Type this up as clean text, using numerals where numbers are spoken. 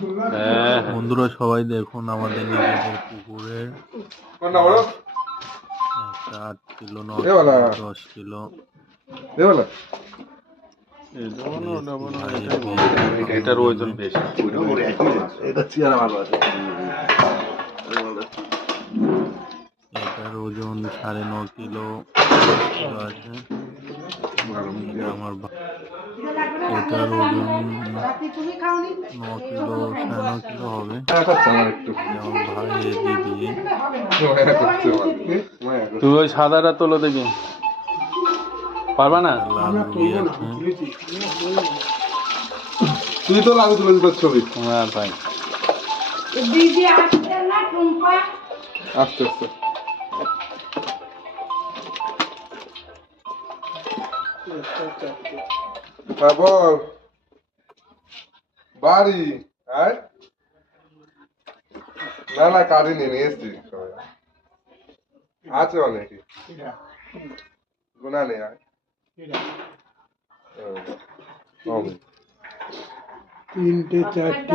বন্ধুরা সবাই দেখুন আমাদের নিজেদের পুকুরের একটা 8 কিলো 9 কিলো 10 কিলো এটার ওজন বেশি। এটার ওজন 9.5 কিলো আছে। আমার এটার ওজন 9 কিলো 9.5 কিলো হবে। আমার ভাই দিদি তুই ওই সাদাটা তোলো দেখি, পারবা না? লাল রুই আছে। তুই তো লাগে তুলে দিতে ছবি। হ্যাঁ ভাই, আস্তে আস্তে বল বাড়ি আয়। না না কাটিনি নিয়ে এসছি সবাই আছে অনেকে গোনা নেই। আয় 3টে 4টে